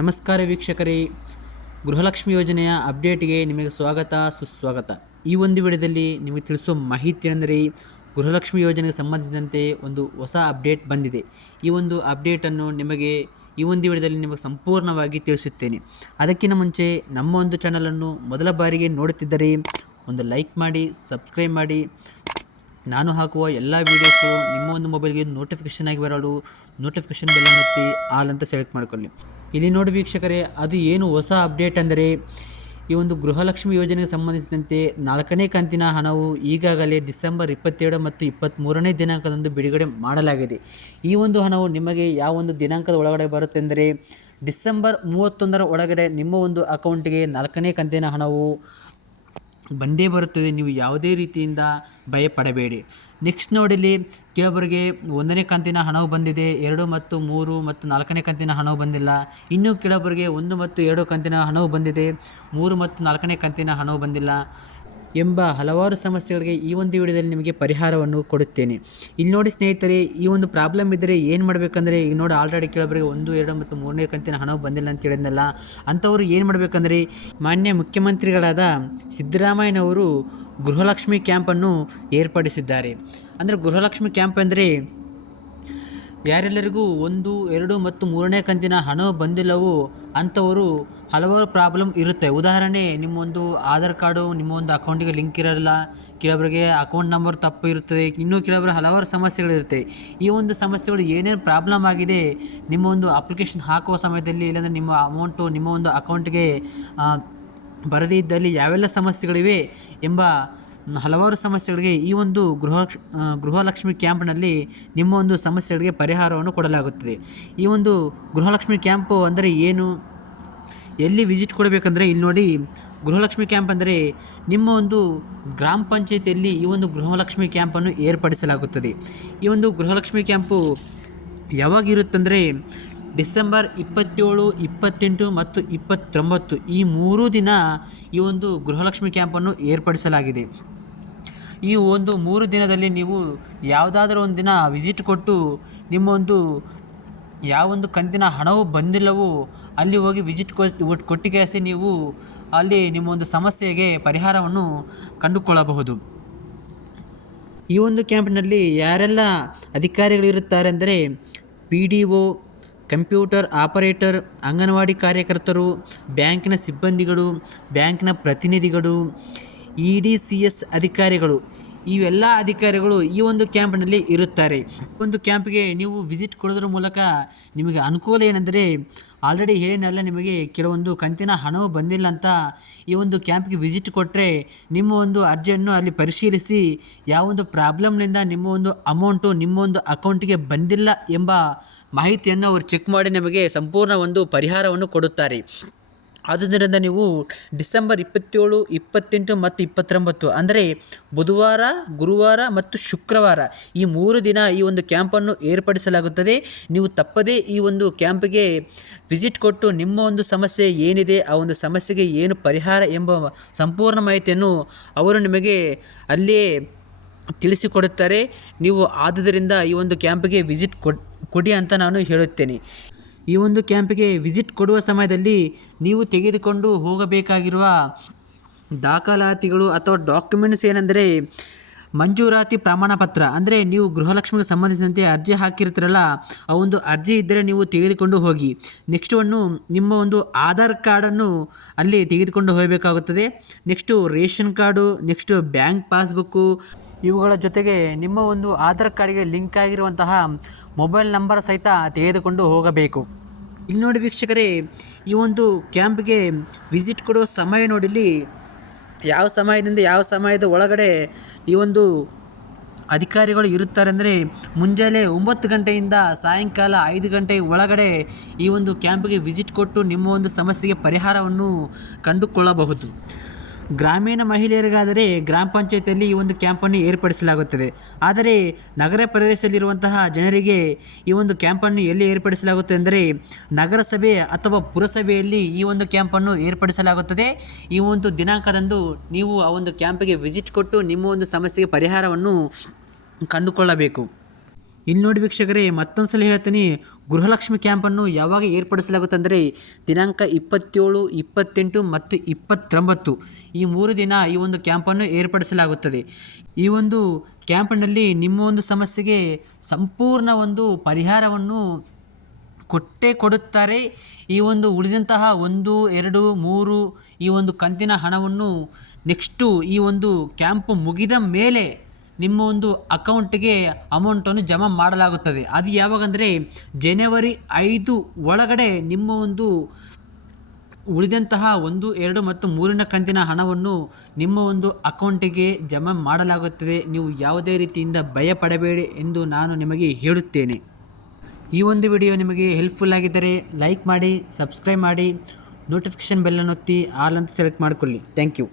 ನಮಸ್ಕಾರ ವೀಕ್ಷಕರೇ. ಗೃಹಲಕ್ಷ್ಮಿ ಯೋಜನೆಯ ಅಪ್ಡೇಟ್ಗೆ ನಿಮಗೆ ಸ್ವಾಗತ, ಸುಸ್ವಾಗತ. ಈ ಒಂದು ವಿಡಿಯೋದಲ್ಲಿ ನಿಮಗೆ ತಿಳಿಸೋ ಮಾಹಿತಿ ಏನೆಂದರೆ ಗೃಹಲಕ್ಷ್ಮಿ ಯೋಜನೆಗೆ ಸಂಬಂಧಿಸಿದಂತೆ ಒಂದು ಹೊಸ ಅಪ್ಡೇಟ್ ಬಂದಿದೆ. ಈ ಒಂದು ಅಪ್ಡೇಟನ್ನು ನಿಮಗೆ ಈ ಒಂದು ವಿಡಿಯೋದಲ್ಲಿ ನಿಮಗೆ ಸಂಪೂರ್ಣವಾಗಿ ತಿಳಿಸುತ್ತೇನೆ. ಅದಕ್ಕಿಂತ ಮುಂಚೆ ನಮ್ಮ ಒಂದು ಚಾನಲನ್ನು ಮೊದಲ ಬಾರಿಗೆ ನೋಡುತ್ತಿದ್ದರೆ ಒಂದು ಲೈಕ್ ಮಾಡಿ, ಸಬ್ಸ್ಕ್ರೈಬ್ ಮಾಡಿ ನಾನು ಹಾಕುವ ಎಲ್ಲ ವೀಡಿಯೋಸ್ಗಳು ನಿಮ್ಮ ಒಂದು ಮೊಬೈಲ್ಗೆ ನೋಟಿಫಿಕೇಷನ್ ಆಗಿ ಬರಲು ನೋಟಿಫಿಕೇಶನ್ ಬೆಲ್ ಒತ್ತಿ ಆಲ್ ಅಂತ ಸೆಲೆಕ್ಟ್ ಮಾಡ್ಕೊಳ್ಳಿ. ಇಲ್ಲಿ ನೋಡಿ ವೀಕ್ಷಕರೇ, ಅದು ಏನು ಹೊಸ ಅಪ್ಡೇಟ್ ಅಂದರೆ, ಈ ಒಂದು ಗೃಹಲಕ್ಷ್ಮಿ ಯೋಜನೆಗೆ ಸಂಬಂಧಿಸಿದಂತೆ ನಾಲ್ಕನೇ ಕಂತಿನ ಹಣವು ಈಗಾಗಲೇ ಡಿಸೆಂಬರ್ ಇಪ್ಪತ್ತೆರಡು ಮತ್ತು ಇಪ್ಪತ್ತ್ಮೂರನೇ ದಿನಾಂಕದಂದು ಬಿಡುಗಡೆ ಮಾಡಲಾಗಿದೆ. ಈ ಒಂದು ಹಣವು ನಿಮಗೆ ಯಾವ ಒಂದು ದಿನಾಂಕದ ಒಳಗಡೆ ಬರುತ್ತೆ ಅಂದರೆ, ಡಿಸೆಂಬರ್ ಮೂವತ್ತೊಂದರ ಒಳಗಡೆ ನಿಮ್ಮ ಒಂದು ಅಕೌಂಟಿಗೆ ನಾಲ್ಕನೇ ಕಂತಿನ ಹಣವು ಬಂದೇ ಬರುತ್ತದೆ, ನೀವು ಯಾವುದೇ ರೀತಿಯಿಂದ ಭಯ ಪಡಬೇಡಿ ನೆಕ್ಸ್ಟ್ ನೋಡಿಲಿ ಕೆಲವರಿಗೆ ಒಂದನೇ ಕಂತಿನ ಹಣವು ಬಂದಿದೆ, ಎರಡು ಮತ್ತು ಮೂರು ಮತ್ತು ನಾಲ್ಕನೇ ಕಂತಿನ ಹಣವು ಬಂದಿಲ್ಲ. ಇನ್ನು ಕೆಲವರಿಗೆ ಒಂದು ಮತ್ತು ಎರಡು ಕಂತಿನ ಹಣವು ಬಂದಿದೆ, ಮೂರು ಮತ್ತು ನಾಲ್ಕನೇ ಕಂತಿನ ಹಣವು ಬಂದಿಲ್ಲ. ಎಂಬ ಹಲವಾರು ಸಮಸ್ಯೆಗಳಿಗೆ ಈ ಒಂದು ವಿಡಿಯೋದಲ್ಲಿ ನಿಮಗೆ ಪರಿಹಾರವನ್ನು ಕೊಡುತ್ತೇನೆ. ಇಲ್ಲಿ ನೋಡಿ ಸ್ನೇಹಿತರೆ, ಈ ಒಂದು ಪ್ರಾಬ್ಲಮ್ ಇದ್ದರೆ ಏನು ಮಾಡಬೇಕಂದ್ರೆ, ಈಗ ನೋಡಿ ಆಲ್ರೆಡಿ ಕೆಲವರಿಗೆ ಒಂದು, ಎರಡು ಮತ್ತು ಮೂರನೇ ಕಂತಿನ ಹಣವು ಬಂದಿಲ್ಲ ಅಂತ ಹೇಳಿದ್ನಲ್ಲ, ಅಂಥವ್ರು ಏನು ಮಾಡಬೇಕಂದ್ರೆ, ಮಾನ್ಯ ಮುಖ್ಯಮಂತ್ರಿಗಳಾದ ಸಿದ್ದರಾಮಯ್ಯನವರು ಗೃಹಲಕ್ಷ್ಮಿ ಕ್ಯಾಂಪನ್ನು ಏರ್ಪಡಿಸಿದ್ದಾರೆ. ಅಂದರೆ ಗೃಹಲಕ್ಷ್ಮಿ ಕ್ಯಾಂಪ್ ಅಂದರೆ ಯಾರೆಲ್ಲರಿಗೂ ಒಂದು, ಎರಡು ಮತ್ತು ಮೂರನೇ ಕಂತಿನ ಹಣ ಬಂದಿಲ್ಲವೋ ಅಂಥವರು ಹಲವಾರು ಪ್ರಾಬ್ಲಮ್ ಇರುತ್ತೆ. ಉದಾಹರಣೆ ನಿಮ್ಮೊಂದು ಆಧಾರ್ ಕಾರ್ಡು, ನಿಮ್ಮ ಒಂದು ಅಕೌಂಟಿಗೆ ಲಿಂಕ್ ಇರೋಲ್ಲ, ಕೆಲವರಿಗೆ ಅಕೌಂಟ್ ನಂಬರ್ ತಪ್ಪು ಇರುತ್ತದೆ ಇನ್ನೂ ಕೆಲವರ ಹಲವಾರು ಸಮಸ್ಯೆಗಳಿರುತ್ತೆ. ಈ ಒಂದು ಸಮಸ್ಯೆಗಳು ಏನೇನು ಪ್ರಾಬ್ಲಮ್ ಆಗಿದೆ, ನಿಮ್ಮ ಒಂದು ಅಪ್ಲಿಕೇಶನ್ ಹಾಕುವ ಸಮಯದಲ್ಲಿ ಇಲ್ಲಾಂದರೆ ನಿಮ್ಮ ಅಮೌಂಟು ನಿಮ್ಮ ಒಂದು ಅಕೌಂಟ್ಗೆ ಬರದೇ ಇದ್ದಲ್ಲಿ ಯಾವೆಲ್ಲ ಸಮಸ್ಯೆಗಳಿವೆ ಎಂಬ ಹಲವಾರು ಸಮಸ್ಯೆಗಳಿಗೆ ಈ ಒಂದು ಗೃಹ ಗೃಹಲಕ್ಷ್ಮಿ ಕ್ಯಾಂಪ್ನಲ್ಲಿ ನಿಮ್ಮ ಒಂದು ಸಮಸ್ಯೆಗಳಿಗೆ ಪರಿಹಾರವನ್ನು ಕೊಡಲಾಗುತ್ತದೆ. ಈ ಒಂದು ಗೃಹಲಕ್ಷ್ಮಿ ಕ್ಯಾಂಪು ಅಂದರೆ ಏನು? ಎಲ್ಲಿ ವಿಸಿಟ್ ಕೊಡಬೇಕಂದ್ರೆ ಇಲ್ಲಿ ನೋಡಿ, ಗೃಹಲಕ್ಷ್ಮಿ ಕ್ಯಾಂಪ್ ಅಂದರೆ ನಿಮ್ಮ ಒಂದು ಗ್ರಾಮ ಪಂಚಾಯತಿಯಲ್ಲಿ ಈ ಒಂದು ಗೃಹಲಕ್ಷ್ಮಿ ಕ್ಯಾಂಪನ್ನು ಏರ್ಪಡಿಸಲಾಗುತ್ತದೆ. ಈ ಒಂದು ಗೃಹಲಕ್ಷ್ಮಿ ಕ್ಯಾಂಪು ಯಾವಾಗಿರುತ್ತಂದರೆ ಡಿಸೆಂಬರ್ ಇಪ್ಪತ್ತೇಳು, ಇಪ್ಪತ್ತೆಂಟು ಮತ್ತು ಇಪ್ಪತ್ತೊಂಬತ್ತು ಈ ಮೂರು ದಿನ ಈ ಒಂದು ಗೃಹಲಕ್ಷ್ಮಿ ಕ್ಯಾಂಪನ್ನು ಏರ್ಪಡಿಸಲಾಗಿದೆ. ಈ ಒಂದು ಮೂರು ದಿನದಲ್ಲಿ ನೀವು ಯಾವುದಾದ್ರೂ ಒಂದು ದಿನ ವಿಸಿಟ್ ಕೊಟ್ಟು ನಿಮ್ಮ ಒಂದು ಯಾವೊಂದು ಕಂತಿನ ಹಣವು ಬಂದಿಲ್ಲವೋ ಅಲ್ಲಿ ಹೋಗಿ ವಿಸಿಟ್ ಕೊಟ್ಟಿಗೆಸಿ ನೀವು ಅಲ್ಲಿ ನಿಮ್ಮ ಒಂದು ಸಮಸ್ಯೆಗೆ ಪರಿಹಾರವನ್ನು ಕಂಡುಕೊಳ್ಳಬಹುದು. ಈ ಒಂದು ಕ್ಯಾಂಪ್ನಲ್ಲಿ ಯಾರೆಲ್ಲ ಅಧಿಕಾರಿಗಳಿರುತ್ತಾರೆ ಅಂದರೆ P D O, computer operator, anganwadi ಕಾರ್ಯಕರ್ತರು, ಬ್ಯಾಂಕಿನ ಸಿಬ್ಬಂದಿಗಳು, ಬ್ಯಾಂಕಿನ ಪ್ರತಿನಿಧಿಗಳು ಇ ಡಿ ಸಿ ಎಸ್ ಅಧಿಕಾರಿಗಳು. ಇವೆಲ್ಲ ಅಧಿಕಾರಿಗಳು ಈ ಒಂದು ಕ್ಯಾಂಪ್ನಲ್ಲಿ ಇರುತ್ತಾರೆ. ಒಂದು ಕ್ಯಾಂಪ್ಗೆ ನೀವು ವಿಸಿಟ್ ಕೊಡೋದ್ರ ಮೂಲಕ ನಿಮಗೆ ಅನುಕೂಲ ಏನೆಂದರೆ, ಆಲ್ರೆಡಿ ಹೇಳಿನಲ್ಲ ನಿಮಗೆ ಕೆಲವೊಂದು ಕಂತಿನ ಹಣವು ಬಂದಿಲ್ಲ ಅಂತ ಈ ಒಂದು ಕ್ಯಾಂಪ್ಗೆ ವಿಸಿಟ್ ಕೊಟ್ಟರೆ ನಿಮ್ಮ ಒಂದು ಅರ್ಜಿಯನ್ನು ಅಲ್ಲಿ ಪರಿಶೀಲಿಸಿ ಯಾವೊಂದು ಪ್ರಾಬ್ಲಮ್ನಿಂದ ನಿಮ್ಮ ಒಂದು ಅಮೌಂಟು, ನಿಮ್ಮ ಒಂದು ಅಕೌಂಟಿಗೆ ಬಂದಿಲ್ಲ ಎಂಬ ಮಾಹಿತಿಯನ್ನು ಅವರು ಚೆಕ್ ಮಾಡಿ ನಿಮಗೆ ಸಂಪೂರ್ಣ ಒಂದು ಪರಿಹಾರವನ್ನು ಕೊಡುತ್ತಾರೆ. ಆದುದರಿಂದ ನೀವು ಡಿಸೆಂಬರ್ ಇಪ್ಪತ್ತೇಳು, ಇಪ್ಪತ್ತೆಂಟು ಮತ್ತು ಇಪ್ಪತ್ತೊಂಬತ್ತು, ಅಂದರೆ ಬುಧವಾರ, ಗುರುವಾರ ಮತ್ತು ಶುಕ್ರವಾರ ಈ ಮೂರು ದಿನ ಈ ಒಂದು ಕ್ಯಾಂಪನ್ನು ಏರ್ಪಡಿಸಲಾಗುತ್ತದೆ. ನೀವು ತಪ್ಪದೇ ಈ ಒಂದು ಕ್ಯಾಂಪ್ಗೆ ವಿಸಿಟ್ ಕೊಟ್ಟು ನಿಮ್ಮ ಒಂದು ಸಮಸ್ಯೆ ಏನಿದೆ, ಆ ಒಂದು ಸಮಸ್ಯೆಗೆ ಏನು ಪರಿಹಾರ ಎಂಬ ಸಂಪೂರ್ಣ ಮಾಹಿತಿಯನ್ನು ಅವರು ನಿಮಗೆ ಅಲ್ಲಿಯೇ ತಿಳಿಸಿಕೊಡುತ್ತಾರೆ. ನೀವು ಆದುದರಿಂದ ಈ ಒಂದು ಕ್ಯಾಂಪ್ಗೆ ವಿಸಿಟ್ ಕೊಡಿ ಅಂತ ನಾನು ಹೇಳುತ್ತೇನೆ. ಈ ಒಂದು ಕ್ಯಾಂಪಿಗೆ ವಿಸಿಟ್ ಕೊಡುವ ಸಮಯದಲ್ಲಿ ನೀವು ತೆಗೆದುಕೊಂಡು ಹೋಗಬೇಕಾಗಿರುವ ದಾಖಲಾತಿಗಳು ಅಥವಾ ಡಾಕ್ಯುಮೆಂಟ್ಸ್ ಏನೆಂದರೆ ಮಂಜೂರಾತಿ ಪ್ರಮಾಣ ಪತ್ರ ಅಂದರೆ ನೀವು ಗೃಹಲಕ್ಷ್ಮಿಗೆ ಸಂಬಂಧಿಸಿದಂತೆ ಅರ್ಜಿ ಹಾಕಿರ್ತೀರಲ್ಲ, ಆ ಒಂದು ಅರ್ಜಿ ಇದ್ದರೆ ನೀವು ತೆಗೆದುಕೊಂಡು ಹೋಗಿ. ನೆಕ್ಸ್ಟ್ ಒಂದು ನಿಮ್ಮ ಒಂದು ಆಧಾರ್ ಕಾರ್ಡನ್ನು ಅಲ್ಲಿ ತೆಗೆದುಕೊಂಡು ಹೋಗಬೇಕಾಗುತ್ತದೆ. Next ration card next bank passbook ಇವುಗಳ ಜೊತೆಗೆ ನಿಮ್ಮ ಒಂದು ಆಧಾರ್ ಕಾರ್ಡ್ಗೆ ಲಿಂಕ್ ಆಗಿರುವಂತಹ ಮೊಬೈಲ್ ನಂಬರ್ ಸಹಿತ ತೆಗೆದುಕೊಂಡು ಹೋಗಬೇಕು. ಇಲ್ಲಿ ನೋಡಿ ವೀಕ್ಷಕರೇ, ಈ ಒಂದು ಕ್ಯಾಂಪ್ಗೆ ವಿಸಿಟ್ ಕೊಡುವ ಸಮಯ ನೋಡಿಲಿ ಯಾವ ಸಮಯದಿಂದ ಯಾವ ಸಮಯದ ಒಳಗಡೆ ಈ ಒಂದು ಅಧಿಕಾರಿಗಳು ಇರುತ್ತಾರೆ ಅಂದರೆ ಮುಂಜಾನೆ ಒಂಬತ್ತು ಗಂಟೆಯಿಂದ ಸಾಯಂಕಾಲ ಐದು ಗಂಟೆ ಒಳಗಡೆ ಈ ಒಂದು ಕ್ಯಾಂಪ್ಗೆ ವಿಸಿಟ್ ಕೊಟ್ಟು ನಿಮ್ಮ ಒಂದು ಸಮಸ್ಯೆಗೆ ಪರಿಹಾರವನ್ನು ಕಂಡುಕೊಳ್ಳಬಹುದು. ಗ್ರಾಮೀಣ ಮಹಿಳೆಯರಿಗಾದರೆ ಗ್ರಾಮ ಪಂಚಾಯತಿಯಲ್ಲಿ ಈ ಒಂದು ಕ್ಯಾಂಪನ್ನು ಏರ್ಪಡಿಸಲಾಗುತ್ತದೆ. ಆದರೆ ನಗರ ಪ್ರದೇಶದಲ್ಲಿರುವಂತಹ ಜನರಿಗೆ ಈ ಒಂದು ಕ್ಯಾಂಪನ್ನು ಎಲ್ಲಿ ಏರ್ಪಡಿಸಲಾಗುತ್ತದೆ ಅಂದರೆ ನಗರಸಭೆ ಅಥವಾ ಪುರಸಭೆಯಲ್ಲಿ ಈ ಒಂದು ಕ್ಯಾಂಪನ್ನು ಏರ್ಪಡಿಸಲಾಗುತ್ತದೆ. ಈ ಒಂದು ದಿನಾಂಕದಂದು ನೀವು ಆ ಒಂದು ಕ್ಯಾಂಪಿಗೆ ವಿಸಿಟ್ ಕೊಟ್ಟು ನಿಮ್ಮ ಒಂದು ಸಮಸ್ಯೆಗೆ ಪರಿಹಾರವನ್ನು ಕಂಡುಕೊಳ್ಳಬೇಕು. ಇಲ್ಲಿ ನೋಡಿ ವೀಕ್ಷಕರೇ ಮತ್ತೊಂದು ಸಲ ಹೇಳ್ತೀನಿ, ಗೃಹಲಕ್ಷ್ಮಿ ಕ್ಯಾಂಪನ್ನು ಯಾವಾಗ ಏರ್ಪಡಿಸಲಾಗುತ್ತೆ ಅಂದರೆ ದಿನಾಂಕ ಇಪ್ಪತ್ತೇಳು, ಇಪ್ಪತ್ತೆಂಟು ಮತ್ತು ಇಪ್ಪತ್ತೊಂಬತ್ತು. ಈ ಮೂರು ದಿನ ಈ ಒಂದು ಕ್ಯಾಂಪನ್ನು ಏರ್ಪಡಿಸಲಾಗುತ್ತದೆ. ಈ ಒಂದು ಕ್ಯಾಂಪ್ನಲ್ಲಿ ನಿಮ್ಮ ಒಂದು ಸಮಸ್ಯೆಗೆ ಸಂಪೂರ್ಣ ಒಂದು ಪರಿಹಾರವನ್ನು ಕೊಟ್ಟೇ ಕೊಡುತ್ತಾರೆ. ಈ ಒಂದು ಉಳಿದಂತಹ ಒಂದು, ಎರಡು, ಮೂರು ಈ ಒಂದು ಕಂತಿನ ಹಣವನ್ನು ನೆಕ್ಸ್ಟು ಈ ಒಂದು ಕ್ಯಾಂಪ್ ಮುಗಿದ ಮೇಲೆ ನಿಮ್ಮ ಒಂದು ಅಕೌಂಟಿಗೆ ಅಮೌಂಟನ್ನು ಜಮಾ ಮಾಡಲಾಗುತ್ತದೆ. ಅದು ಯಾವಾಗಂದರೆ ಜನವರಿ ಐದು ಒಳಗಡೆ ನಿಮ್ಮ ಒಂದು ಉಳಿದಂತಹ ಒಂದು, ಎರಡು ಮತ್ತು ಮೂರಿನ ಕಂತಿನ ಹಣವನ್ನು ನಿಮ್ಮ ಒಂದು ಅಕೌಂಟಿಗೆ ಜಮಾ ಮಾಡಲಾಗುತ್ತದೆ. ನೀವು ಯಾವುದೇ ರೀತಿಯಿಂದ ಭಯ ಪಡಬೇಡಿ ಎಂದು ನಾನು ನಿಮಗೆ ಹೇಳುತ್ತೇನೆ. ಈ ಒಂದು ವಿಡಿಯೋ ನಿಮಗೆ ಹೆಲ್ಪ್ಫುಲ್ ಆಗಿದ್ದರೆ ಲೈಕ್ ಮಾಡಿ ಸಬ್ಸ್ಕ್ರೈಬ್ ಮಾಡಿ ನೋಟಿಫಿಕೇಷನ್ ಬೆಲ್ಲನ್ನು ಒತ್ತಿ ಆಲ್ ಅಂತ ಸೆಲೆಕ್ಟ್ ಮಾಡಿಕೊಳ್ಳಿ. Thank you